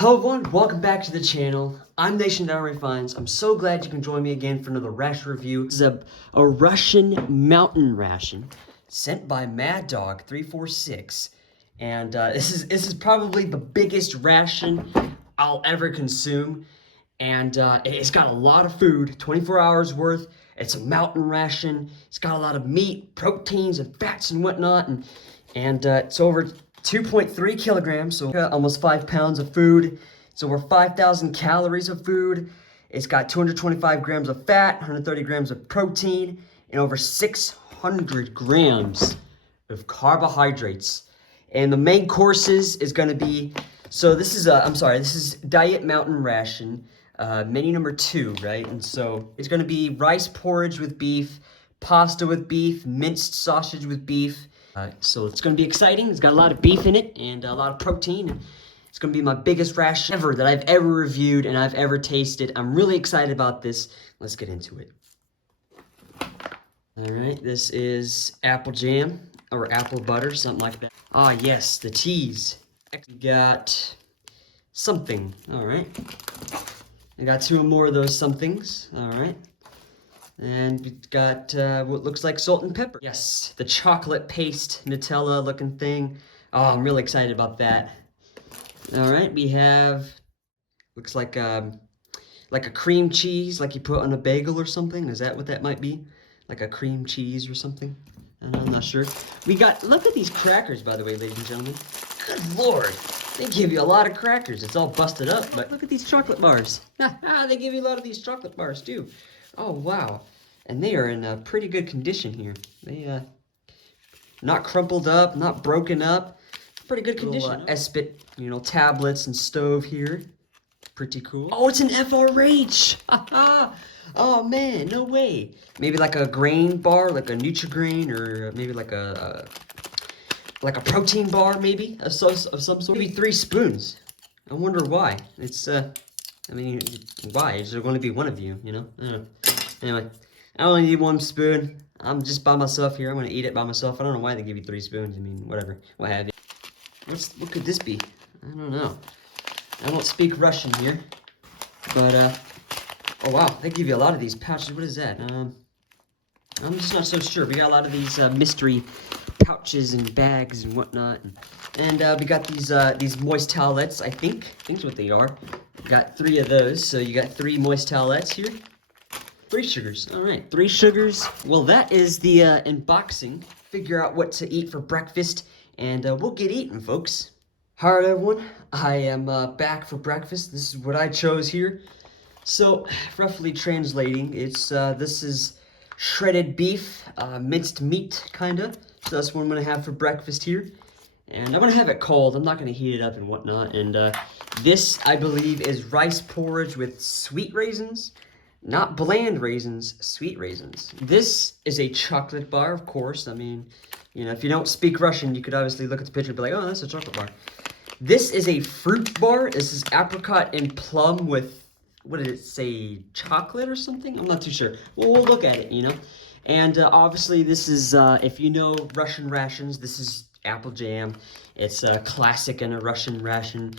Hello everyone, welcome back to the channel. I'm Nation.MREfinds. I'm so glad you can join me again for another ration review. This is a Russian mountain ration sent by Mad Dog 346. And this is probably the biggest ration I'll ever consume. And it's got a lot of food, 24 hours worth. It's a mountain ration. It's got a lot of meat, proteins, and fats and whatnot. And it's over 2.3 kilograms, so almost 5 pounds of food. It's over 5,000 calories of food. It's got 225 grams of fat, 130 grams of protein, and over 600 grams of carbohydrates. And the main courses is going to be, so this is this is Diet Mountain Ration, menu number 2, right? And so it's going to be rice porridge with beef, pasta with beef, minced sausage with beef. So it's going to be exciting. It's got a lot of beef in it and a lot of protein. It's going to be my biggest ration ever that I've ever reviewed and I've ever tasted. I'm really excited about this. Let's get into it. All right, this is apple jam or apple butter, something like that. Ah, yes, the cheese. We got something. All right. I got 2 more of those somethings. All right. And we got what looks like salt and pepper. Yes, the chocolate paste Nutella looking thing. Oh, I'm really excited about that. All right, we have, looks like a cream cheese, like you put on a bagel or something. Is that what that might be? Like a cream cheese or something? I'm not sure. We got, look at these crackers, by the way, ladies and gentlemen. Good Lord, they give you a lot of crackers. It's all busted up, but look at these chocolate bars. They give you a lot of these chocolate bars, too. Oh, wow. And they are in a pretty good condition here. They, not crumpled up, not broken up. Pretty good condition. Espit, tablets and stove here. Pretty cool. Oh, it's an FRH! Oh, man, no way. Maybe like a grain bar, like a Nutri-Grain, or maybe like a protein bar, maybe, of some sort. Maybe 3 spoons. I wonder why. It's, why? Is there going to be one of you, I don't know. Anyway, I only need 1 spoon. I'm just by myself here. I'm going to eat it by myself. I don't know why they give you 3 spoons. Whatever. What have you. What could this be? I don't know. I don't speak Russian here. But, oh wow, they give you a lot of these pouches. What is that? I'm just not so sure. We got a lot of these mystery pouches and bags and whatnot. And we got these moist towelettes, I think. I think that's what they are. We got 3 of those. So you got 3 moist towelettes here. 3 sugars. All right, 3 sugars. Well, that is the unboxing. Figure out what to eat for breakfast, and we'll get eating, folks. All right, everyone. I am back for breakfast. This is what I chose here. So, roughly translating, it's this is shredded beef, minced meat, kinda. So that's what I'm gonna have for breakfast here. And I'm gonna have it cold. I'm not gonna heat it up and whatnot. And this, I believe, is rice porridge with sweet raisins. Not bland raisins, sweet raisins. This is a chocolate bar, of course. If you don't speak Russian, you could obviously look at the picture and be like, oh, that's a chocolate bar. This is a fruit bar. This is apricot and plum with, what did it say, chocolate or something? I'm not too sure. Well, we'll look at it, And obviously, this is, if you know Russian rations, this is apple jam. It's a classic in a Russian ration.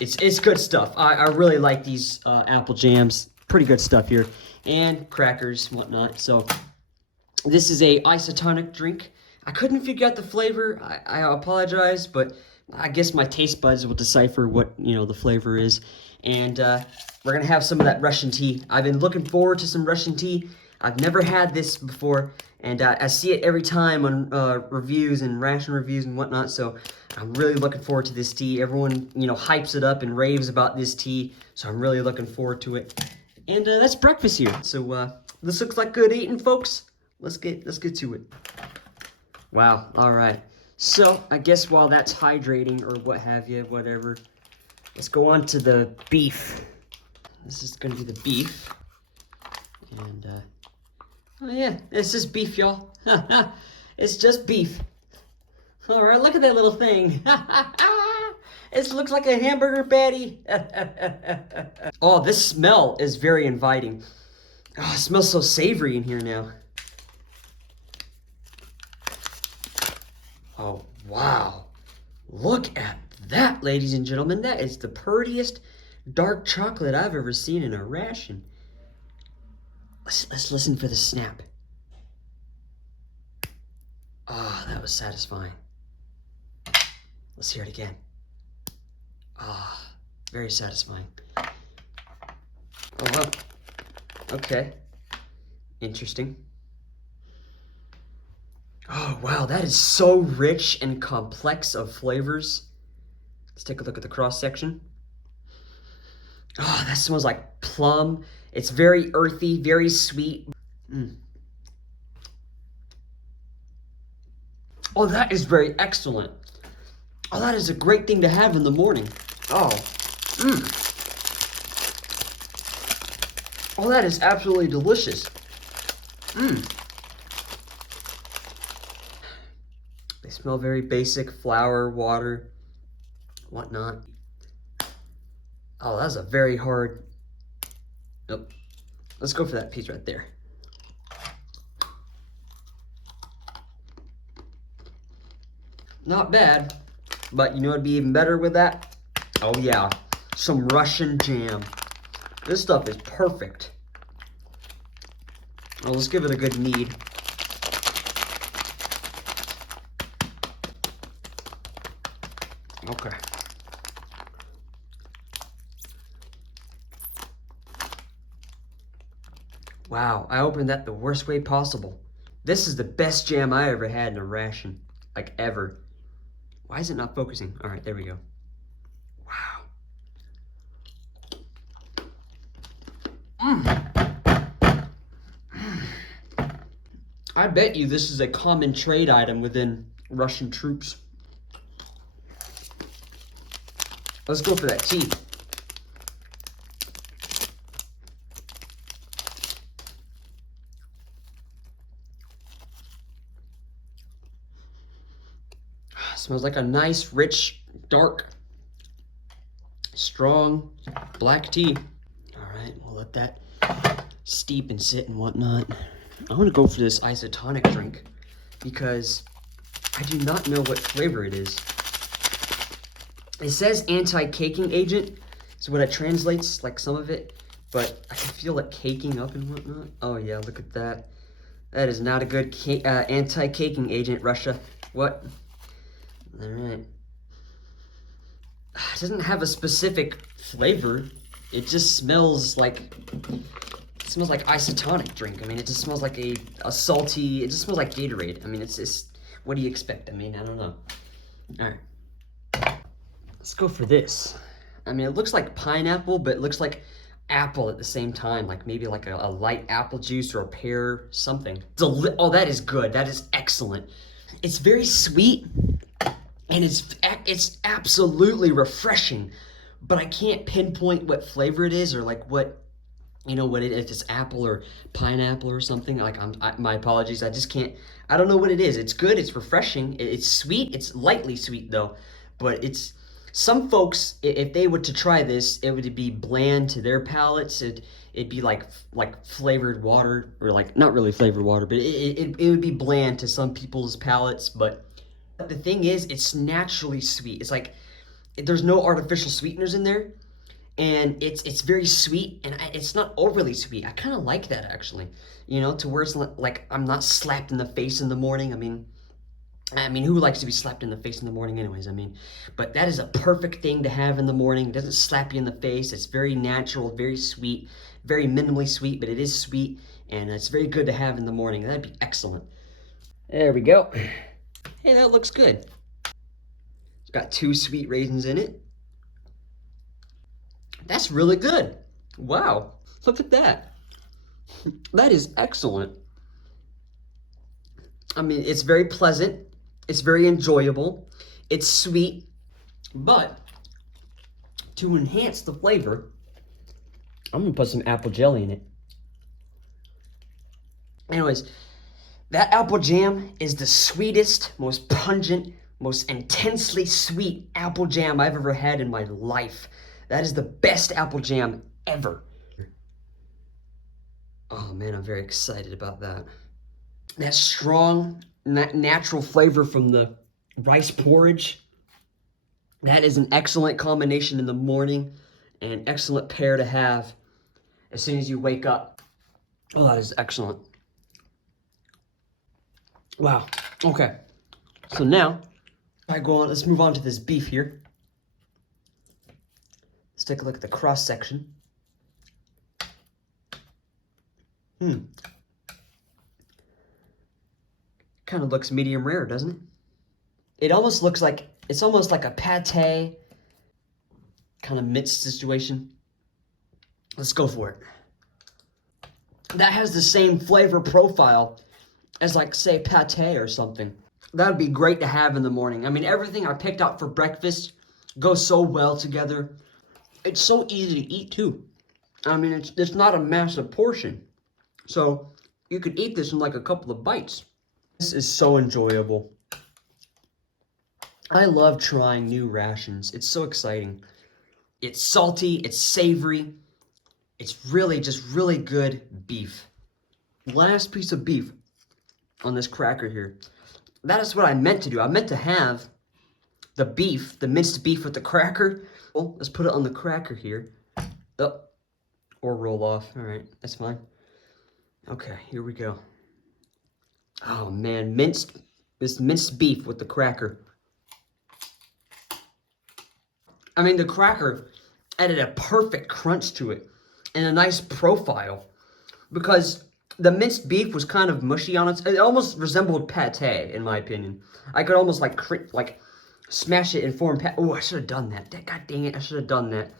It's good stuff. I really like these apple jams. Pretty good stuff here, and crackers, whatnot. So this is a isotonic drink. I couldn't figure out the flavor. I apologize, but I guess my taste buds will decipher what the flavor is. And we're gonna have some of that Russian tea. I've been looking forward to some Russian tea. I've never had this before, and I see it every time on reviews and ration reviews and whatnot. So I'm really looking forward to this tea. Everyone hypes it up and raves about this tea. So I'm really looking forward to it. And that's breakfast here. So this looks like good eating, folks. Let's get to it. Wow. All right. So I guess while that's hydrating or what have you, whatever, let's go on to the beef. This is gonna be the beef. And oh yeah, it's just beef, y'all. It's just beef. All right. Look at that little thing. It looks like a hamburger patty. Oh, this smell is very inviting. Oh, it smells so savory in here now. Oh, wow. Look at That, ladies and gentlemen, that is the prettiest dark chocolate I've ever seen in a ration. Let's listen for the snap. Ah, that was satisfying. Let's hear it again. Ah, very satisfying. Oh, well. Okay. Interesting. Oh, wow, that is so rich and complex of flavors. Let's take a look at the cross section. Oh, that smells like plum. It's very earthy, very sweet. Oh, that is very excellent. Oh, that is a great thing to have in the morning. Oh, Oh, that is absolutely delicious. They smell very basic, flour, water, whatnot. Oh, that's a very hard. Nope. Let's go for that piece right there. Not bad, but you know what'd be even better with that? Oh yeah, some Russian jam. This stuff is perfect. Well, let's give it a good knead. Okay. Wow, I opened that the worst way possible. This is the best jam I ever had in a ration. Like, ever. Why is it not focusing? All right, there we go. Wow. I bet you this is a common trade item within Russian troops. Let's go for that tea. Smells like a nice, rich, dark, strong black tea. All right, we'll let that steep and sit and whatnot. I want to go for this isotonic drink because I do not know what flavor it is. It says anti-caking agent, is what it translates, like some of it, but I can feel it caking up and whatnot. Oh yeah, look at that. That is not a good anti-caking agent, Russia. What? All right. It doesn't have a specific flavor. It just smells like isotonic drink. I mean, it just smells like a salty. It just smells like Gatorade. I mean, it's just, what do you expect? I mean, I don't know. All right, let's go for this. I mean, it looks like pineapple, but it looks like apple at the same time. Like maybe like a light apple juice or a pear, something. Oh, that is good. That is excellent. It's very sweet. And it's absolutely refreshing, but I can't pinpoint what flavor it is or like what, you know, if it's apple or pineapple or something. Like my apologies, I just can't. I don't know what it is. It's good. It's refreshing. It's sweet. It's lightly sweet though, but it's some folks, if they were to try this, it would be bland to their palates. It'd be like flavored water, or like not really flavored water, but it would be bland to some people's palates, but. The thing is, it's naturally sweet. It's like there's no artificial sweeteners in there, and it's very sweet, and it's not overly sweet. I kind of like that actually, you know, to where it's like I'm not slapped in the face in the morning. I mean, who likes to be slapped in the face in the morning, anyways? I mean, but that is a perfect thing to have in the morning. It doesn't slap you in the face. It's very natural, very sweet, very minimally sweet, but it is sweet, and it's very good to have in the morning. That'd be excellent. There we go. Hey, that looks good. It's got 2 sweet raisins in it. That's really good. Wow, look at that. That is excellent. I mean, it's very pleasant. It's very enjoyable. It's sweet, but to enhance the flavor, I'm gonna put some apple jelly in it. Anyways, that apple jam is the sweetest, most pungent, most intensely sweet apple jam I've ever had in my life. That is the best apple jam ever. Oh man, I'm very excited about that. That strong, natural flavor from the rice porridge. That is an excellent combination in the morning and an excellent pair to have as soon as you wake up. Oh, that is excellent. Wow. Okay. So now, let's move on to this beef here. Let's take a look at the cross section. Kind of looks medium rare, doesn't it? It's almost like a pate kind of minced situation. Let's go for it. That has the same flavor profile as, like, say, pate or something. That would be great to have in the morning. I mean, everything I picked out for breakfast goes so well together. It's so easy to eat, too. I mean, it's not a massive portion. So you could eat this in like a couple of bites. This is so enjoyable. I love trying new rations. It's so exciting. It's salty, it's savory. It's really just really good beef. Last piece of beef on this cracker here. That is what I meant to do. I meant to have the beef, the minced beef with the cracker. Well, let's put it on the cracker here. Oh, or roll off. All right, that's fine. Okay, here we go. Oh man, this minced beef with the cracker. I mean, the cracker added a perfect crunch to it and a nice profile because the minced beef was kind of mushy on it almost resembled pate, in my opinion. I could almost like smash it and form pate. Oh, I should have done that. God dang it, I should have done that.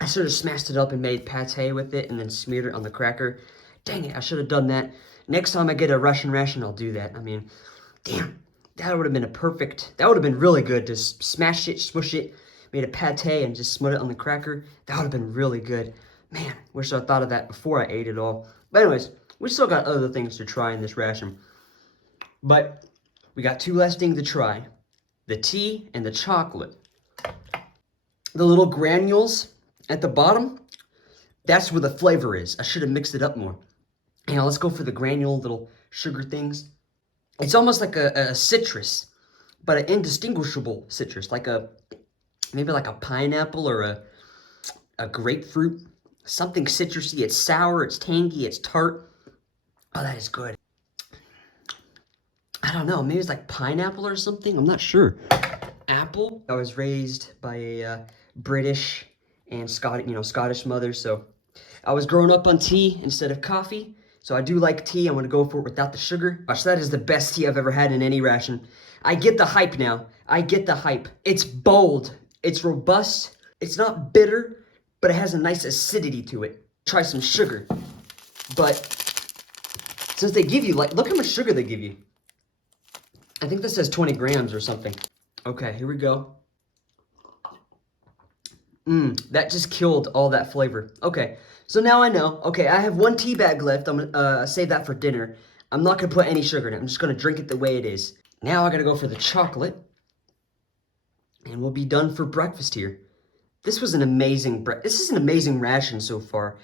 I should have smashed it up and made pate with it and then smeared it on the cracker. Dang it, I should have done that. Next time I get a Russian ration, I'll do that. I mean, damn, that would have been that would have been really good to smash it, smush it, made a pate and just smut it on the cracker. That would have been really good. Man, wish I thought of that before I ate it all. But anyways, we still got other things to try in this ration. But we got two last things to try. The tea and the chocolate. The little granules at the bottom, that's where the flavor is. I should have mixed it up more. Now let's go for the granule little sugar things. It's almost like a citrus, but an indistinguishable citrus, maybe like a pineapple or a grapefruit. Something citrusy. It's sour, it's tangy, it's tart. Oh, that is good. I don't know, maybe it's like pineapple or something. I'm not sure. Apple. I was raised by a British and Scottish mother, so I was growing up on tea instead of coffee. So I do like tea. I'm going to go for it without the sugar. Gosh, that is the best tea I've ever had in any ration. I get the hype now. I get the hype. It's bold. It's robust. It's not bitter, but it has a nice acidity to it. Try some sugar. But since they give you, look how much sugar they give you. I think this says 20 grams or something. Okay, here we go. That just killed all that flavor. Okay, so now I know. Okay, I have one tea bag left. I'm gonna save that for dinner. I'm not gonna put any sugar in it. I'm just gonna drink it the way it is. Now I gotta go for the chocolate. And we'll be done for breakfast here. This is an amazing ration so far.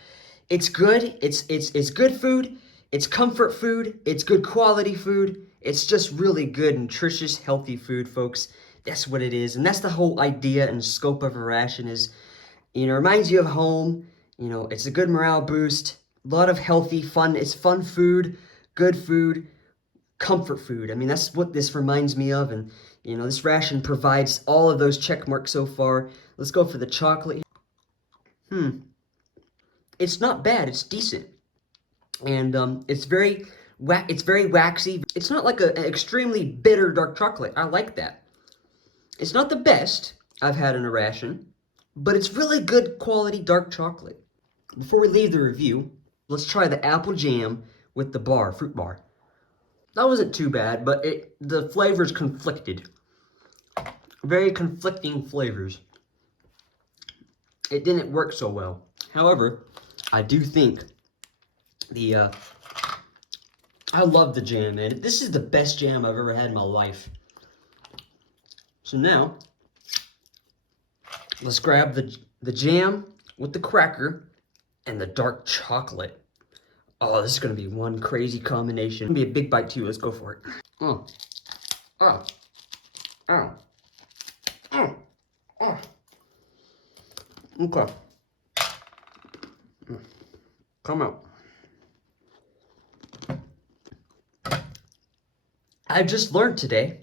It's good. It's good food. It's comfort food. It's good quality food. It's just really good, nutritious, healthy food, folks. That's what it is. And that's the whole idea and scope of a ration is, reminds you of home. It's a good morale boost. A lot of healthy, it's fun food, good food, comfort food. I mean, that's what this reminds me of. And, this ration provides all of those check marks so far. Let's go for the chocolate. It's not bad. It's decent. And it's very waxy. It's not like an extremely bitter dark chocolate. I like that. It's not the best I've had in a ration, but it's really good quality dark chocolate. Before we leave the review, let's try the apple jam with the fruit bar. That wasn't too bad, but the flavors conflicted. Very conflicting flavors. It didn't work so well. However, I do think I love the jam, man. This is the best jam I've ever had in my life. So now, let's grab the jam with the cracker and the dark chocolate. Oh, this is going to be one crazy combination. It's going to be a big bite too. Let's go for it. Oh. Oh. Okay. Come out. I just learned today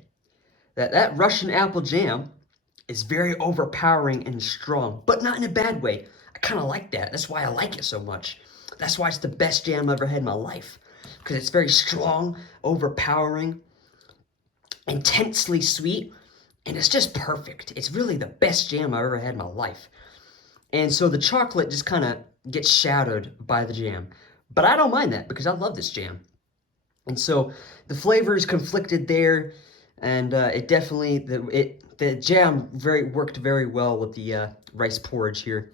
that Russian apple jam is very overpowering and strong, but not in a bad way. I kind of like that. That's why I like it so much. That's why it's the best jam I've ever had in my life. Because it's very strong, overpowering, intensely sweet, and it's just perfect. It's really the best jam I've ever had in my life. And so the chocolate just kind of gets shadowed by the jam. But I don't mind that because I love this jam. And so the flavors conflicted there, and it definitely, the jam worked very well with the rice porridge here.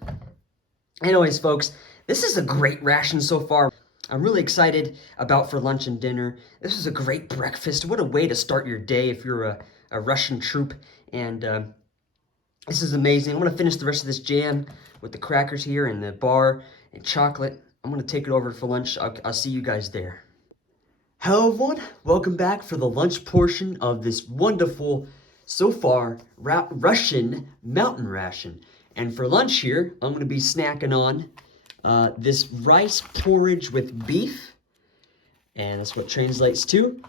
Anyways, folks, this is a great ration so far. I'm really excited about for lunch and dinner. This is a great breakfast. What a way to start your day if you're a Russian troop. And this is amazing. I'm going to finish the rest of this jam with the crackers here and the bar and chocolate. I'm going to take it over for lunch. I'll see you guys there. Hello everyone, welcome back for the lunch portion of this wonderful, so far, Russian mountain ration. And for lunch here, I'm going to be snacking on this rice porridge with beef, and that's what it translates to.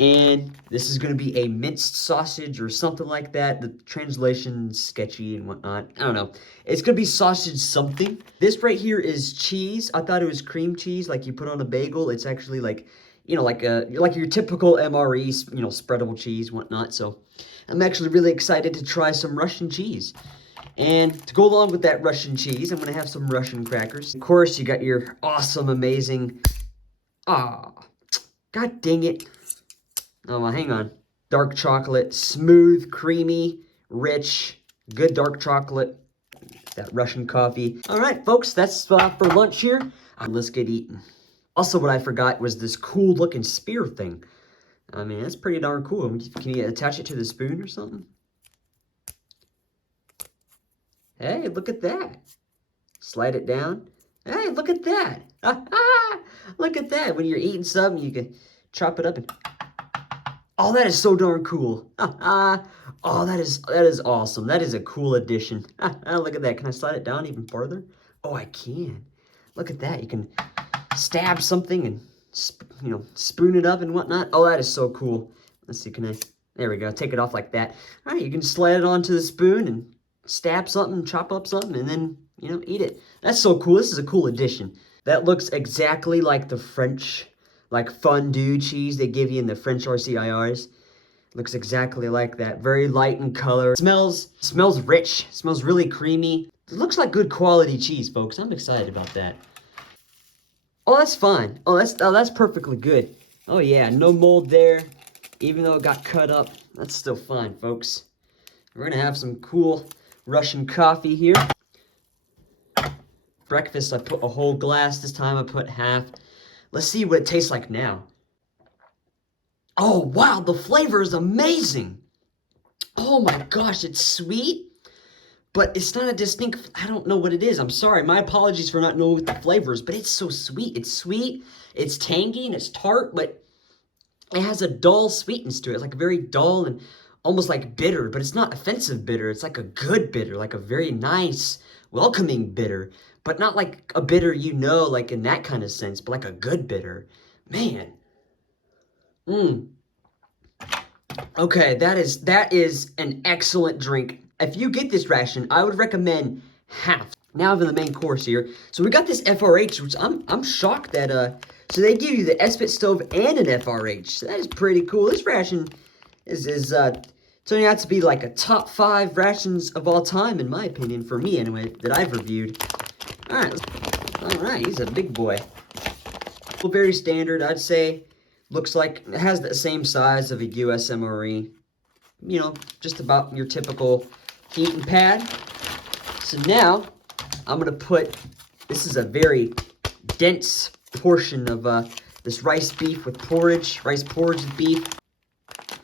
And this is going to be a minced sausage or something like that. The translation's sketchy and whatnot. I don't know. It's going to be sausage something. This right here is cheese. I thought it was cream cheese like you put on a bagel. It's actually like, you know, like your typical MRE, you know, spreadable cheese, whatnot. So I'm actually really excited to try some Russian cheese. And to go along with that Russian cheese, I'm going to have some Russian crackers. Of course, you got your awesome, amazing, god dang it. Oh, well, hang on. Dark chocolate, smooth, creamy, rich, good dark chocolate. That Russian coffee. All right, folks, that's for lunch here. Let's get eating. Also, what I forgot was this cool looking spear thing. I mean, that's pretty darn cool. Can you attach it to the spoon or something? Hey, look at that. Slide it down. Hey, look at that. Look at that. When you're eating something, you can chop it up and... Oh, that is so darn cool. Oh, that is awesome. That is a cool addition. Look at that. Can I slide it down even farther? Oh, I can. Look at that. You can stab something and, you know, spoon it up and whatnot. Oh, that is so cool. Let's see, can I... There we go. Take it off like that. All right, you can slide it onto the spoon and stab something, chop up something, and then, you know, eat it. That's so cool. This is a cool addition. That looks exactly like the French, like, fondue cheese they give you in the French RCIRs. Looks exactly like that. Very light in color. Smells rich. Smells really creamy. It looks like good quality cheese, folks. I'm excited about that. Oh, that's fine. Oh, that's perfectly good. Oh yeah, no mold there. Even though it got cut up, that's still fine, folks. We're gonna have some cool Russian coffee here. Breakfast, I put a whole glass. This time I put half. Let's see what it tastes like now. Oh, wow, the flavor is amazing. Oh my gosh, it's sweet, but it's not a distinct, I don't know what it is. I'm sorry, my apologies for not knowing what the flavor is, but it's so sweet. It's sweet, it's tangy, and it's tart, but it has a dull sweetness to it. It's like very dull and almost like bitter, but it's not offensive bitter. It's like a good bitter, like a very nice, welcoming bitter, but not like a bitter, you know, like in that kind of sense, but like a good bitter. Man. Okay, that is an excellent drink. If you get this ration, I would recommend half. Now for the main course here. So we got this FRH, which I'm shocked that so they give you the Espit stove and an FRH. So that is pretty cool. This ration is turning out to be like a top 5 rations of all time, in my opinion, for me anyway, that I've reviewed. All right, he's a big boy. Well, very standard, I'd say. Looks like it has the same size of a US MRE. You know, just about your typical heating pad. So now, I'm going to put, this is a very dense portion of this rice beef with porridge, rice porridge with beef.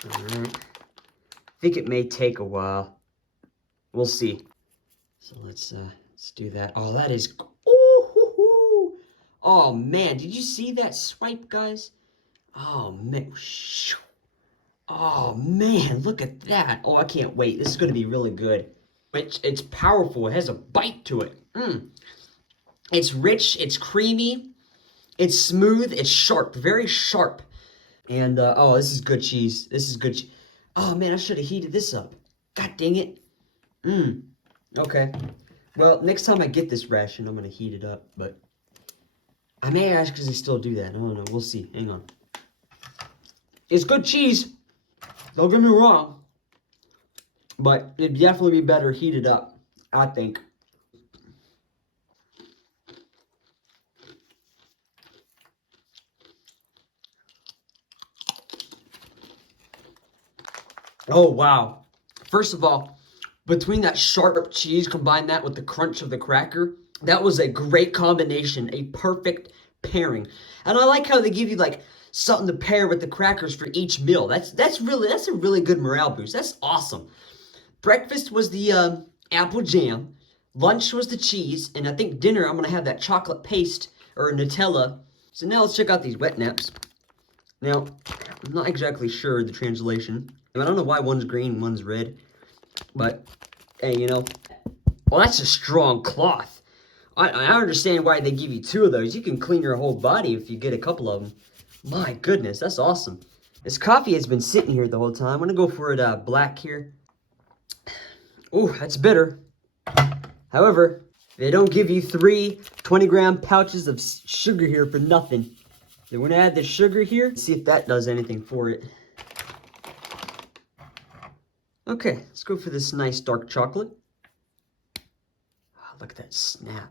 Alright. I think it may take a while. We'll see. So let's do that. Oh, that is, ooh, oh man, did you see that swipe, guys? Oh man, oh man, look at that. Oh, I can't wait. This is going to be really good. It's powerful. It has a bite to it. It's rich. It's creamy. It's smooth. It's sharp. Very sharp. And, oh, this is good cheese. This is good. Oh, man, I should have heated this up. God dang it. Okay. Well, next time I get this ration, I'm going to heat it up. But I may ask because they still do that. I don't know. We'll see. Hang on. It's good cheese. Don't get me wrong. But it'd definitely be better heated up, I think. Oh, wow. First of all, between that sharp cheese, combine that with the crunch of the cracker, that was a great combination, a perfect pairing. And I like how they give you like something to pair with the crackers for each meal. That's a really good morale boost. That's awesome. Breakfast was the apple jam. Lunch was the cheese, and I think dinner I'm gonna have that chocolate paste or Nutella. So now let's check out these wet naps. Now, I'm not exactly sure the translation. I don't know why one's green, one's red. But, hey, you know, well, that's a strong cloth. I understand why they give you 2 of those. You can clean your whole body if you get a couple of them. My goodness, that's awesome. This coffee has been sitting here the whole time. I'm going to go for it black here. Ooh, that's bitter. However, they don't give you 3 20-gram pouches of sugar here for nothing. They're going to add the sugar here. See if that does anything for it. Okay, let's go for this nice dark chocolate. Oh, look at that snap.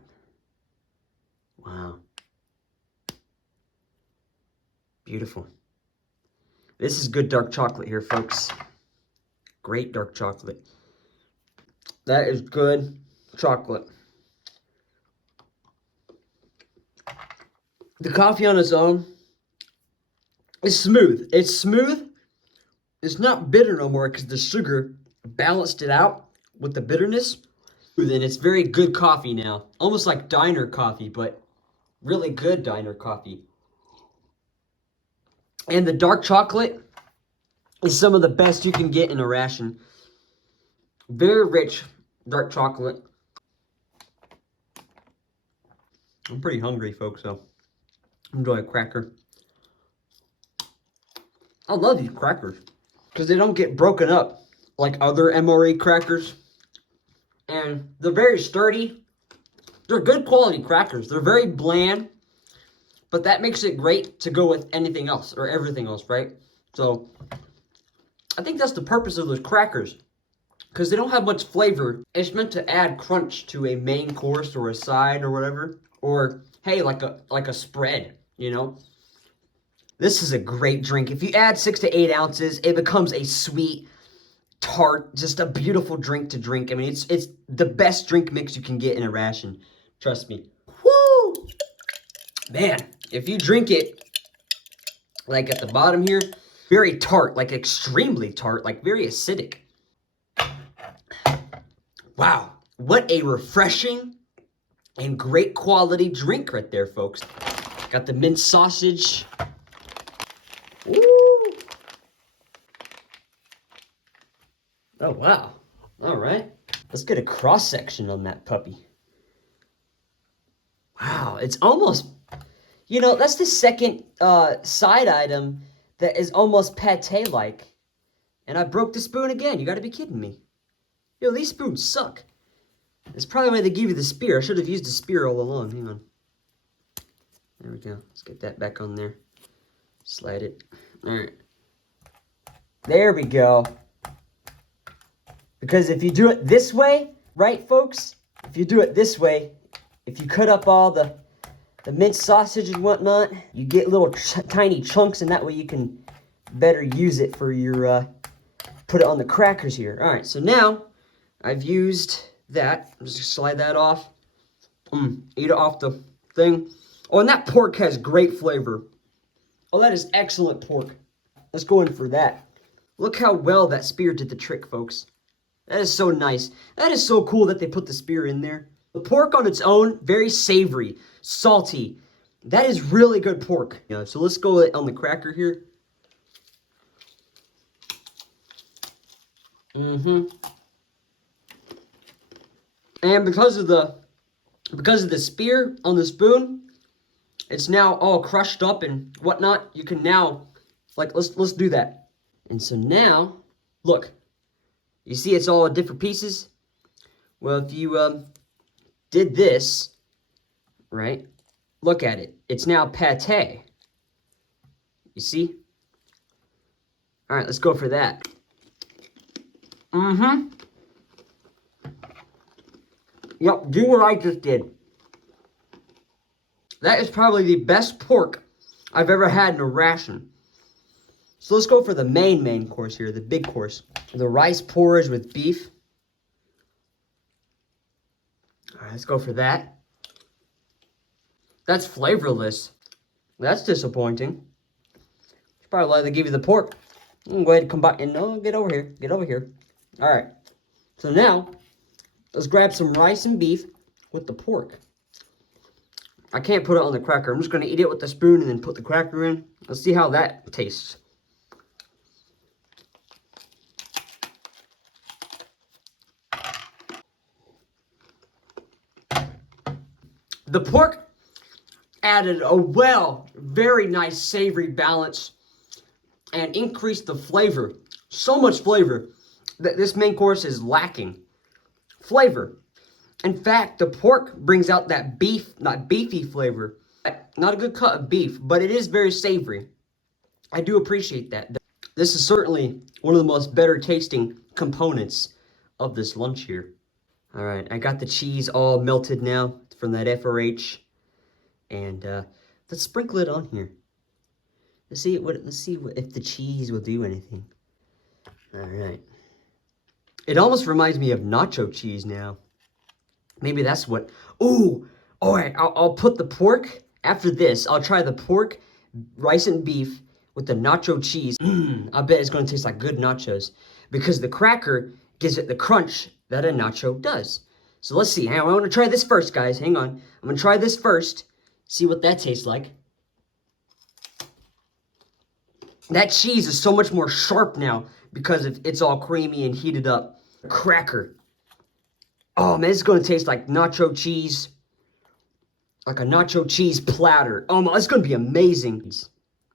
Wow. Beautiful. This is good dark chocolate here, folks. Great dark chocolate. That is good chocolate. The coffee on its own is smooth. It's smooth. It's not bitter no more because the sugar balanced it out with the bitterness. And it's very good coffee now. Almost like diner coffee, but really good diner coffee. And the dark chocolate is some of the best you can get in a ration. Very rich dark chocolate. I'm pretty hungry, folks, so enjoy a cracker. I love these crackers because they don't get broken up like other MRE crackers. And they're very sturdy. They're good quality crackers. They're very bland, but that makes it great to go with anything else or everything else, right? So I think that's the purpose of those crackers because they don't have much flavor. It's meant to add crunch to a main course or a side or whatever. Or, hey, like a spread, you know? This is a great drink. If you add 6 to 8 ounces, it becomes a sweet, tart, just a beautiful drink to drink. I mean, it's the best drink mix you can get in a ration. Trust me. Woo! Man, if you drink it, like at the bottom here, very tart, like extremely tart, like very acidic. Wow, what a refreshing and great quality drink right there, folks. Got the minced sausage. Woo! Oh, wow. All right. Let's get a cross-section on that puppy. Wow, it's almost... You know, that's the second side item that is almost pate-like. And I broke the spoon again. You gotta be kidding me. Yo, these spoons suck. That's probably why they give you the spear. I should have used the spear all along. Hang on. There we go. Let's get that back on there. Slide it. All right. There we go. Because if you do it this way, right, folks? If you do it this way, if you cut up all the minced sausage and whatnot, you get little tiny chunks, and that way you can better use it for your, put it on the crackers here. All right, so now I've used that. I'm just gonna slide that off. Eat it off the thing. Oh, and that pork has great flavor. Oh, that is excellent pork. Let's go in for that. Look how well that spear did the trick, folks. That is so nice. That is so cool that they put the spear in there. The pork on its own, very savory, salty. That is really good pork. Yeah, so let's go on the cracker here. And because of the spear on the spoon, it's now all crushed up and whatnot. You can now, like, let's do that. And so now, look, you see it's all different pieces. Well, if you did this, right? Look at it. It's now pate. You see? All right, let's go for that. Mm-hmm. Yep, do what I just did. That is probably the best pork I've ever had in a ration. So let's go for the main course here, the big course. The rice porridge with beef. All right, let's go for that. That's flavorless. That's disappointing. Should probably let them give you the pork. Go ahead and combine. And no, get over here. Get over here. All right. So now, let's grab some rice and beef with the pork. I can't put it on the cracker. I'm just going to eat it with the spoon and then put the cracker in. Let's see how that tastes. The pork added a very nice savory balance and increased the flavor. So much flavor that this main course is lacking. Flavor. In fact, the pork brings out that beef, not beefy flavor. Not a good cut of beef, but it is very savory. I do appreciate that. This is certainly one of the most better tasting components of this lunch here. All right, I got the cheese all melted now from that FRH. And let's sprinkle it on here. Let's see if the cheese will do anything. All right. It almost reminds me of nacho cheese now. Maybe that's what. Ooh, all right. I'll put the pork after this. I'll try the pork, rice and beef with the nacho cheese. I bet it's gonna taste like good nachos because the cracker gives it the crunch that a nacho does. So let's see. Hang on, I want to try this first, guys. Hang on. I'm gonna try this first. See what that tastes like. That cheese is so much more sharp now because it's all creamy and heated up. Cracker. Oh, man, it's going to taste like nacho cheese. Like a nacho cheese platter. Oh, man, it's going to be amazing.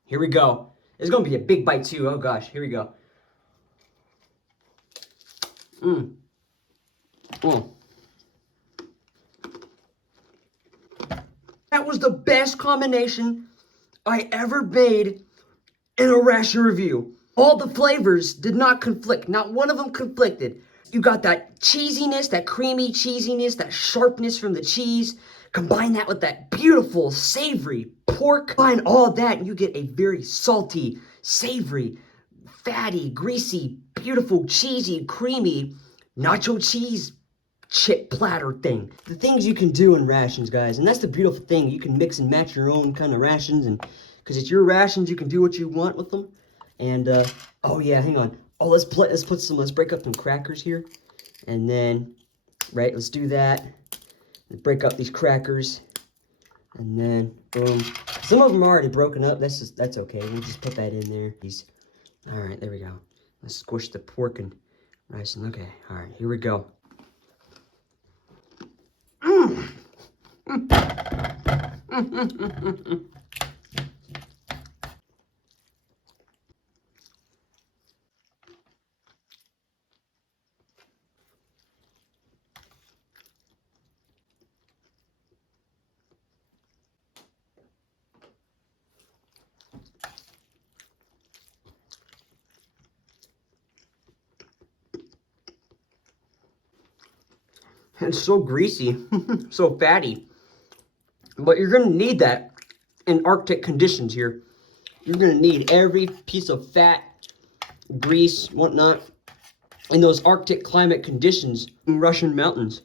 Here we go. It's going to be a big bite, too. Oh, gosh. Here we go. Mmm. Mm. That was the best combination I ever made in a ration review. All the flavors did not conflict. Not one of them conflicted. You got that cheesiness, that creamy cheesiness, that sharpness from the cheese. Combine that with that beautiful, savory pork. Combine all that and you get a very salty, savory, fatty, greasy, beautiful, cheesy, creamy nacho cheese chip platter thing. The things you can do in rations, guys. And that's the beautiful thing. You can mix and match your own kind of rations. And because it's your rations, you can do what you want with them. And, oh yeah, hang on. Oh, let's break up some crackers here. And then, right, let's do that. Break up these crackers. And then, boom. Some of them are already broken up. That's okay. We'll just put that in there. All right, there we go. Let's squish the pork and rice. And okay, all right, here we go. It's so greasy, so fatty. But you're going to need that in Arctic conditions here. You're going to need every piece of fat, grease, whatnot, in those Arctic climate conditions in Russian mountains.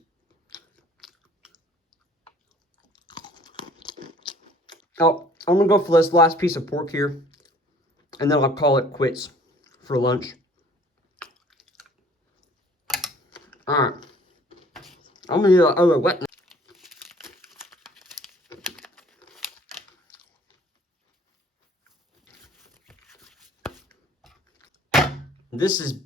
Oh, I'm going to go for this last piece of pork here, and then I'll call it quits for lunch. Alright. I'm going to need a wet. This is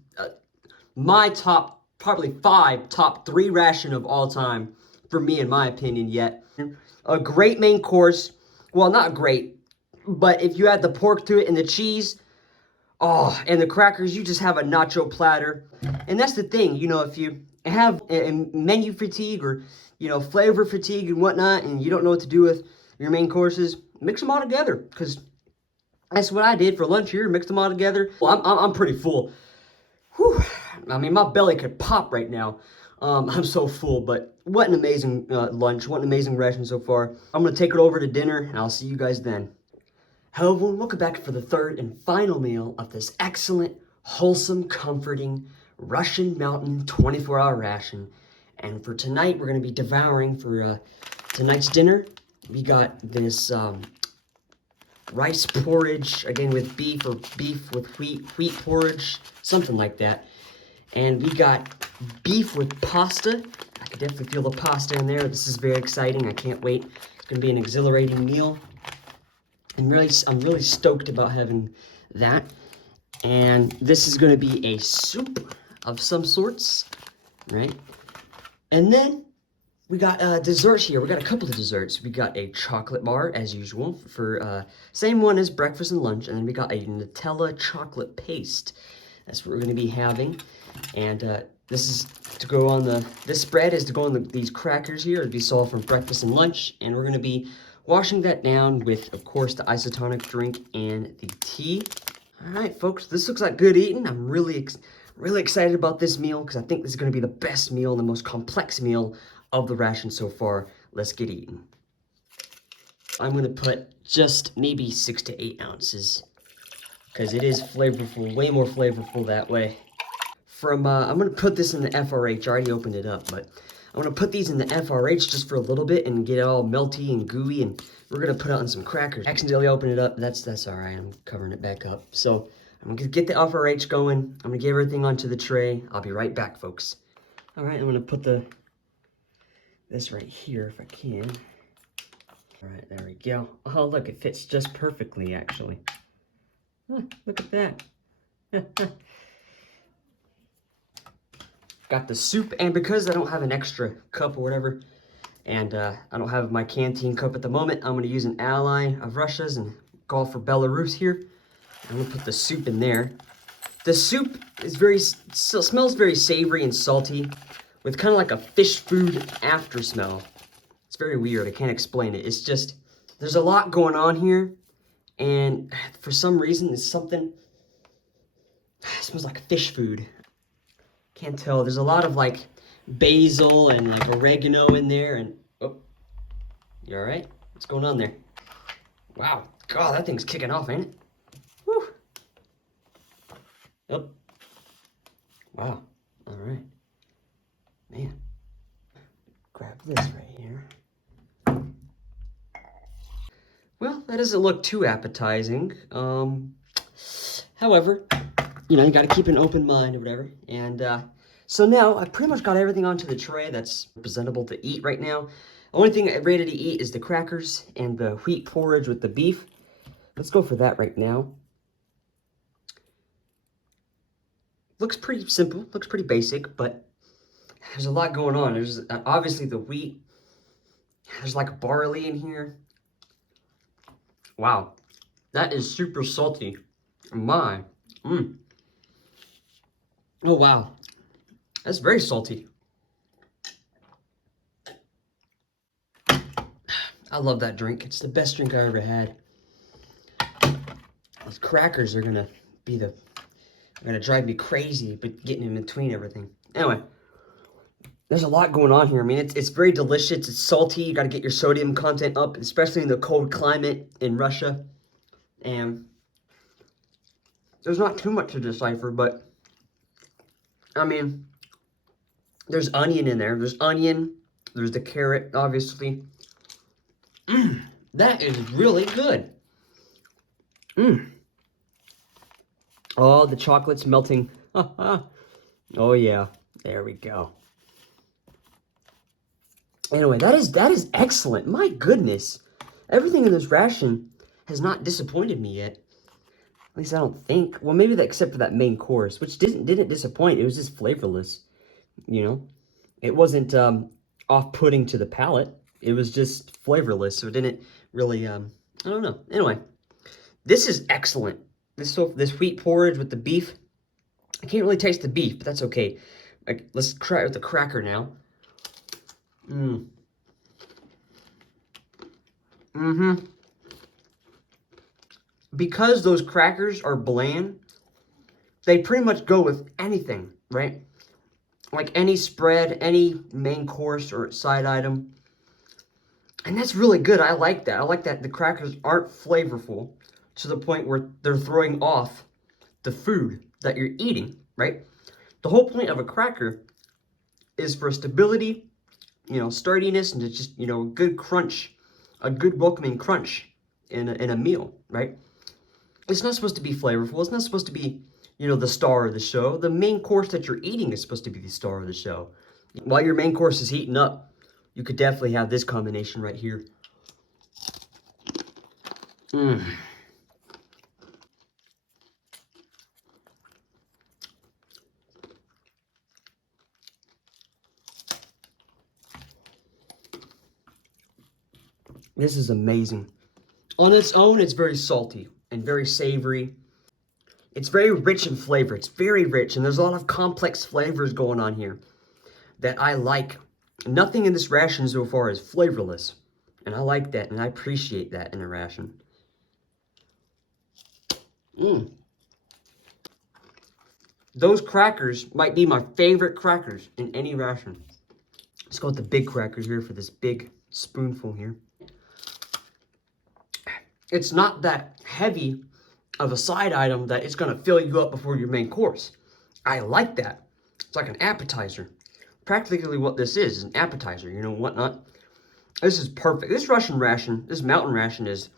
my top probably top 3 ration of all time for me, in my opinion, yet. A great main course. Well, not great, but if you add the pork to it and the cheese, oh, and the crackers, you just have a nacho platter. And that's the thing, you know, if you have a menu fatigue or, you know, flavor fatigue and whatnot, and you don't know what to do with your main courses, mix them all together, because that's what I did for lunch here, mixed them all together. Well, I'm pretty full. Whew. I mean, my belly could pop right now. I'm so full, but what an amazing lunch. What an amazing ration so far. I'm going to take it over to dinner, and I'll see you guys then. Hello everyone, welcome back for the third and final meal of this excellent, wholesome, comforting Russian Mountain 24-hour ration. And for tonight, we're going to be devouring for tonight's dinner. We got this rice porridge, again with beef, or beef with wheat porridge, something like that. And we got beef with pasta. I can definitely feel the pasta in there. This is very exciting. I can't wait. It's going to be an exhilarating meal. I'm really stoked about having that. And this is going to be a soup of some sorts, right? And then we got desserts here. We got a couple of desserts. We got a chocolate bar, as usual, for same one as breakfast and lunch. And then we got a Nutella chocolate paste. That's what we're going to be having. And this is to go on this spread is to go on these crackers here. It'll be sold from breakfast and lunch. And we're going to be washing that down with, of course, the isotonic drink and the tea. All right, folks, this looks like good eating. I'm really excited about this meal because I think this is going to be the best meal and the most complex meal of the ration so far. Let's get eating. I'm going to put just maybe 6 to 8 ounces because it is flavorful, way more flavorful that way. I'm going to put this in the FRH. I already opened it up, but I'm going to put these in the FRH just for a little bit and get it all melty and gooey, and we're going to put it on some crackers. I accidentally opened it up. That's all right. I'm covering it back up. So I'm going to get the FRH going. I'm going to get everything onto the tray. I'll be right back, folks. All right, I'm going to put this right here if I can. All right, there we go. Oh, look, it fits just perfectly, actually. Huh, look at that. Got the soup, and because I don't have an extra cup or whatever, and I don't have my canteen cup at the moment, I'm going to use an ally of Russia's and call for Belarus here. I'm going to put the soup in there. The soup is smells very savory and salty, with kind of like a fish food after smell. It's very weird. I can't explain it. It's just, there's a lot going on here, and for some reason, it smells like fish food. Can't tell. There's a lot of like basil and like oregano in there, and oh, you all right? What's going on there? Wow, God, that thing's kicking off, ain't it? Whew. Oh, wow. All right, man. Grab this right here. Well, that doesn't look too appetizing. However, you know, you got to keep an open mind or whatever. And so now I pretty much got everything onto the tray that's presentable to eat right now. The only thing I'm ready to eat is the crackers and the wheat porridge with the beef. Let's go for that right now. Looks pretty simple, looks pretty basic, but there's a lot going on. There's obviously the wheat. There's like barley in here. Wow, that is super salty. My. Oh, wow. That's very salty. I love that drink. It's the best drink I ever had. Those crackers are gonna drive me crazy, but getting in between everything. Anyway, there's a lot going on here. I mean, it's very delicious. It's salty. You gotta get your sodium content up, especially in the cold climate in Russia. And there's not too much to decipher, but I mean, there's onion in there. There's onion. There's the carrot, obviously. That is really good. Oh, the chocolate's melting. Oh, yeah. There we go. Anyway, that is excellent. My goodness. Everything in this ration has not disappointed me yet. At least I don't think. Well, maybe except for that main course, which didn't disappoint. It was just flavorless. you know? It wasn't off-putting to the palate. It was just flavorless, so it didn't really, I don't know. Anyway, this is excellent. This wheat porridge with the beef. I can't really taste the beef, but that's okay. Let's try it with the cracker now. Because those crackers are bland, they pretty much go with anything, right? Like any spread, any main course or side item. And that's really good. I like that. I like that the crackers aren't flavorful to the point where they're throwing off the food that you're eating, right? The whole point of a cracker is for stability, sturdiness, and just, a good crunch, a good welcoming crunch in a meal, right? It's not supposed to be flavorful. It's not supposed to be, the star of the show. The main course that you're eating is supposed to be the star of the show. While your main course is heating up, you could definitely have this combination right here. This is amazing. On its own, it's very salty and very savory. It's very rich in flavor. It's very rich, and there's a lot of complex flavors going on here that I like. Nothing in this ration so far is flavorless, and I like that, and I appreciate that in a ration. Those crackers might be my favorite crackers in any ration. Let's go with the big crackers here for this big spoonful here. It's not that heavy of a side item that it's going to fill you up before your main course. I like that. It's like an appetizer. Practically what this is an appetizer, whatnot. This is perfect. This Russian ration, this mountain ration is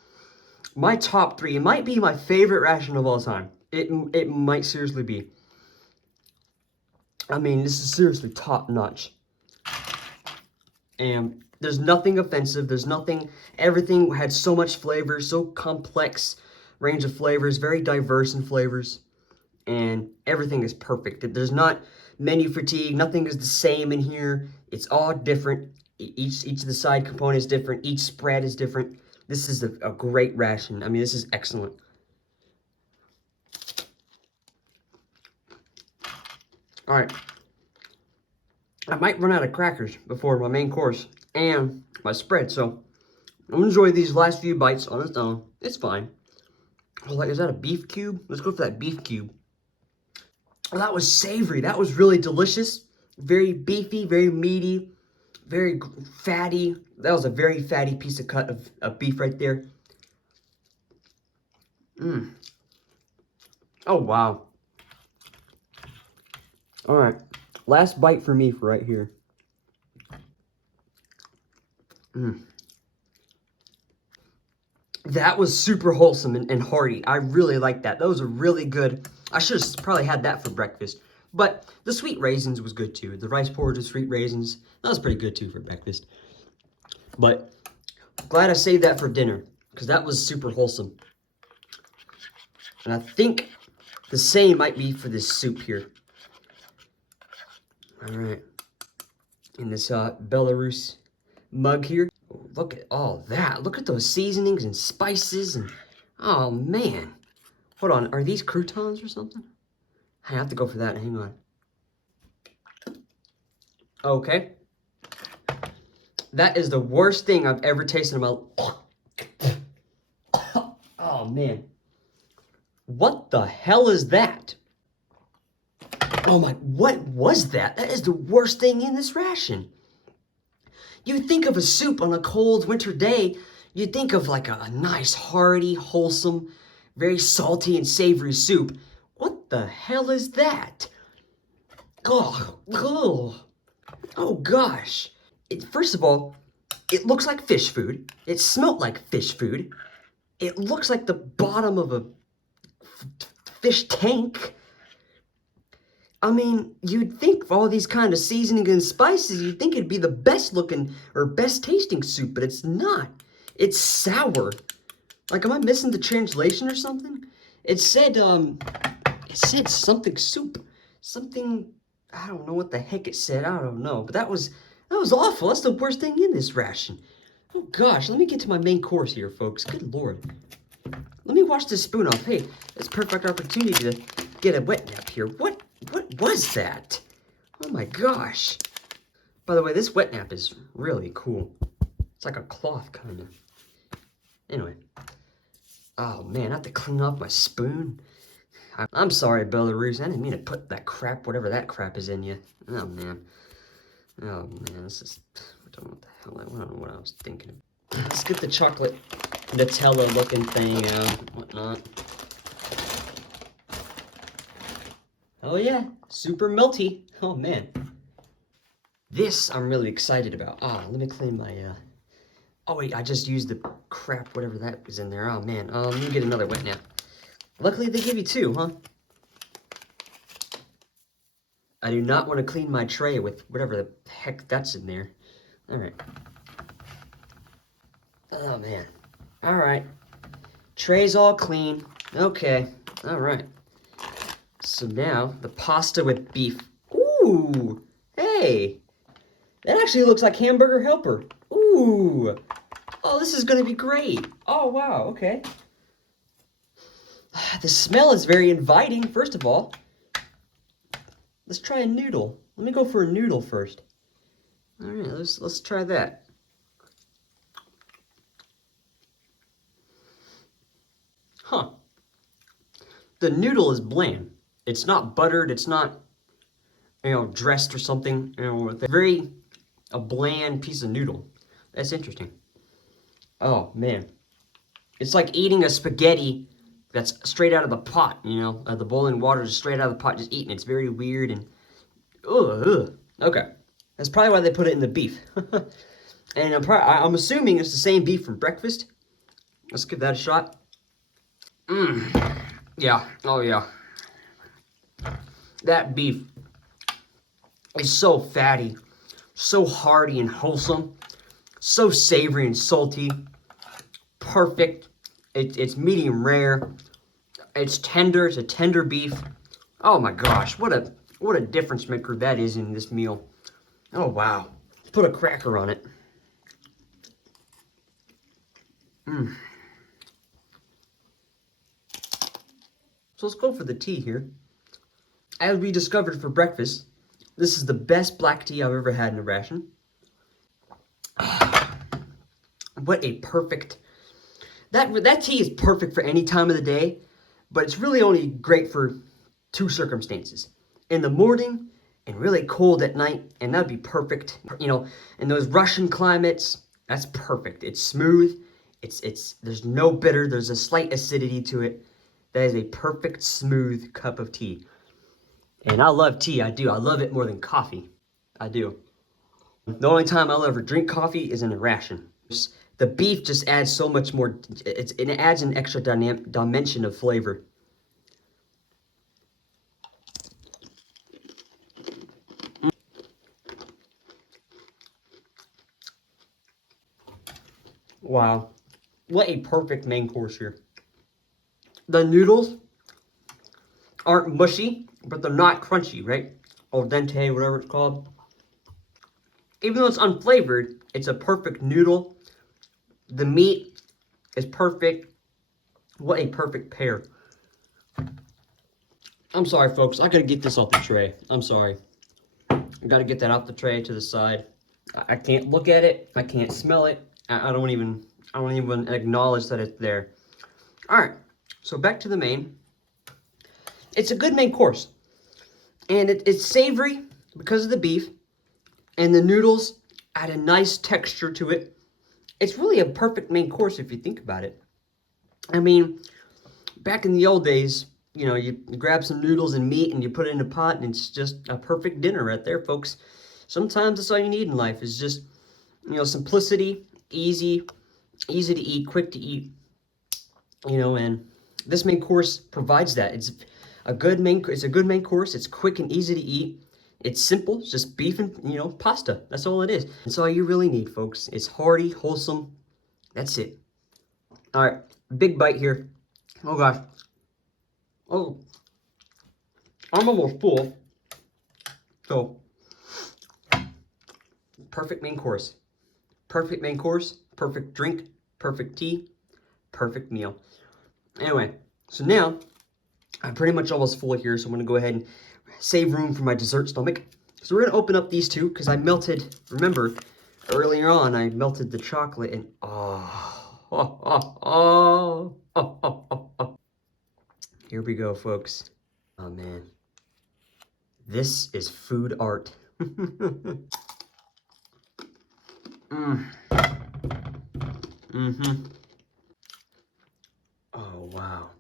my top 3. It might be my favorite ration of all time. It might seriously be. I mean, this is seriously top notch. And there's nothing offensive. There's nothing, everything had so much flavor, so complex range of flavors, very diverse in flavors. And everything is perfect. There's not menu fatigue. Nothing is the same in here. It's all different. Each of the side components is different. Each spread is different. This is a great ration. I mean, this is excellent. All right. I might run out of crackers before my main course and my spread, so I'm gonna enjoy these last few bites on its own. It's fine. Oh, is that a beef cube? Let's go for that beef cube. Oh, that was savory. That was really delicious. Very beefy, very meaty, very fatty. That was a very fatty piece of cut of beef right there. Oh, wow. All right. Last bite for me for right here. That was super wholesome and hearty. I really like that. That was a really good. I should have probably had that for breakfast. But the sweet raisins was good too. The rice porridge with sweet raisins, that was pretty good too for breakfast. But glad I saved that for dinner because that was super wholesome. And I think the same might be for this soup here. All right. In this Belarus mug here. Oh, look at all that. Look at those seasonings and spices and oh man. Hold on, are these croutons or something? I have to go for that. Hang on. Okay. That is the worst thing I've ever tasted in my life. Oh man. What the hell is that? Oh my, what was that? That is the worst thing in this ration. You think of a soup on a cold winter day, you think of like a nice, hearty, wholesome, very salty and savory soup. What the hell is that? Oh gosh. First of all, it looks like fish food. It smelled like fish food. It looks like the bottom of a fish tank. I mean, you'd think for all these kind of seasoning and spices, you'd think it'd be the best looking or best tasting soup, but it's not. It's sour. Like, am I missing the translation or something? It said something soup. Something I don't know what the heck it said. I don't know. But that was awful. That's the worst thing in this ration. Oh gosh, let me get to my main course here, folks. Good lord. Let me wash this spoon off. Hey, it's a perfect opportunity to get a wet nap here. What was that? Oh my gosh. By the way, this wet nap is really cool. It's like a cloth kind of. Anyway. Oh man, I have to clean off my spoon. I'm sorry, Belarus. I didn't mean to put that crap, whatever that crap is in you. Oh man. Oh man, this is, I don't know what the hell, I don't know what I was thinking of. Let's get the chocolate Nutella looking thing out and whatnot. Oh yeah, super melty. Oh man. This I'm really excited about. Let me clean my, oh wait, I just used the crap, whatever that was in there. Oh man, let me get another wet nap. Luckily they give you two, huh? I do not want to clean my tray with whatever the heck that's in there. Alright. Oh man. Alright. Tray's all clean. Okay. Alright. So now, the pasta with beef. Ooh! Hey! That actually looks like Hamburger Helper. Ooh! Oh, this is gonna be great. Oh, wow, okay. The smell is very inviting, first of all. Let's try a noodle. Let me go for a noodle first. Alright, let's try that. Huh. The noodle is bland. It's not buttered, it's not, dressed or something. It's a bland piece of noodle. That's interesting. Oh, man. It's like eating a spaghetti that's straight out of the pot, the boiling water is straight out of the pot, just eating. It's very weird and, ugh. Okay. That's probably why they put it in the beef. And I'm assuming it's the same beef from breakfast. Let's give that a shot. Yeah. Oh, yeah. That beef is so fatty, so hearty and wholesome, so savory and salty. Perfect. It's medium rare. It's tender. It's a tender beef. Oh my gosh, what a difference maker that is in this meal. Oh wow. Let's put a cracker on it. So let's go for the tea here. As we discovered for breakfast, this is the best black tea I've ever had in a ration. What a perfect... That tea is perfect for any time of the day, but it's really only great for two circumstances. In the morning and really cold at night, and that'd be perfect. In those Russian climates, that's perfect. It's smooth. There's no bitter. There's a slight acidity to it. That is a perfect smooth cup of tea. And I love tea. I do. I love it more than coffee. I do. The only time I'll ever drink coffee is in a ration. The beef just adds so much more. It adds an extra dimension of flavor. Wow. What a perfect main course here. The noodles aren't mushy, but they're not crunchy, right? Al dente, whatever it's called. Even though it's unflavored, it's a perfect noodle. The meat is perfect. What a perfect pair. I'm sorry, folks. I gotta get this off the tray. I'm sorry. I gotta get that off the tray to the side. I can't look at it. I can't smell it. I don't even acknowledge that it's there. All right. So back to the main. It's a good main course. And it's savory because of the beef. And the noodles add a nice texture to it. It's really a perfect main course if you think about it. I mean, back in the old days, you grab some noodles and meat and you put it in a pot and it's just a perfect dinner right there, folks. Sometimes that's all you need in life is just, simplicity, easy to eat, quick to eat, and this main course provides that. It's a good main course. It's quick and easy to eat. It's simple. It's just beef and, pasta. That's all it is. That's all you really need, folks. It's hearty, wholesome. That's it. All right, big bite here. Oh, gosh. Oh, I'm almost full. So, perfect main course. Perfect main course, perfect drink, perfect tea, perfect meal. Anyway, so now I'm pretty much almost full here, so I'm going to go ahead and save room for my dessert stomach. So we're going to open up these two because I melted, remember, earlier on I melted the chocolate and Here we go, folks. Oh man, this is food art. Oh wow.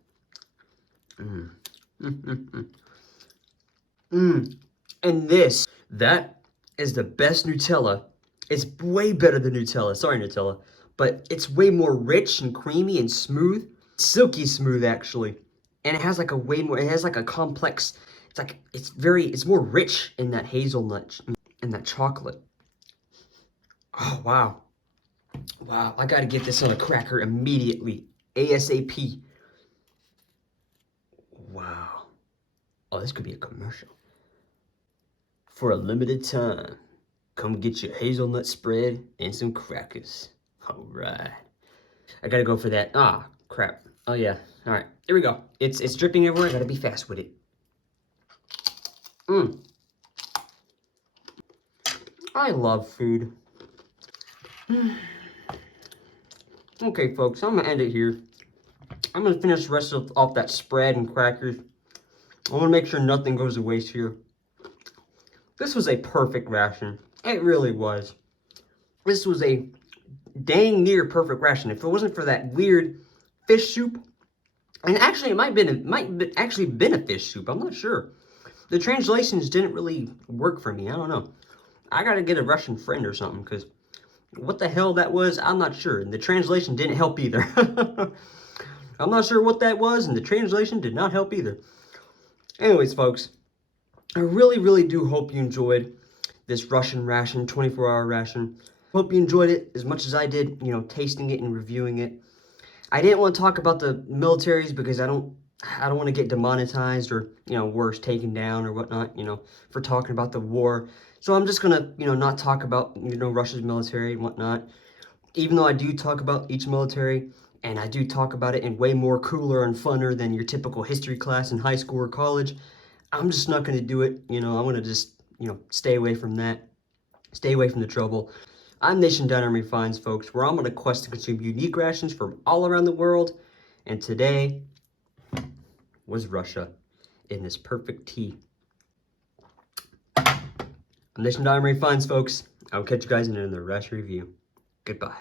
And that is the best Nutella. It's way better than Nutella. Sorry, Nutella. But it's way more rich and creamy and smooth. Silky smooth, actually. And it has like a it has like a complex, it's more rich in that hazelnut and that chocolate. Oh, wow. Wow, I gotta get this on a cracker immediately. ASAP. Wow. Oh, this could be a commercial. For a limited time, come get your hazelnut spread and some crackers. All right. I gotta go for that. Ah, crap. Oh yeah. All right. Here we go. It's dripping everywhere. I gotta be fast with it. I love food. Okay, folks. I'm gonna end it here. I'm gonna finish the rest off that spread and crackers. I wanna make sure nothing goes to waste here. This was a perfect ration. It really was. This was a dang near perfect ration. If it wasn't for that weird fish soup, and actually it might actually been a fish soup. I'm not sure. The translations didn't really work for me. I don't know. I gotta get a Russian friend or something, because what the hell that was, I'm not sure. And the translation didn't help either. I'm not sure what that was, and the translation did not help either. Anyways, folks, I really do hope you enjoyed this Russian ration, 24-hour ration. Hope you enjoyed it as much as I did, you know, tasting it and reviewing it. I didn't want to talk about the militaries because I don't want to get demonetized or, you know, worse, taken down or whatnot, you know, for talking about the war. So I'm just gonna, you know, not talk about, you know, Russia's military and whatnot. Even though I do talk about each military, and I do talk about it in way more cooler and funner than your typical history class in high school or college, I'm just not gonna do it. You know, I'm gonna just, you know, stay away from that. Stay away from the trouble. I'm Nation.MREfinds, folks, where I'm on a quest to consume unique rations from all around the world. And today was Russia in this perfect tea. I'm Nation.MREfinds, folks. I'll catch you guys in another ration review. Goodbye.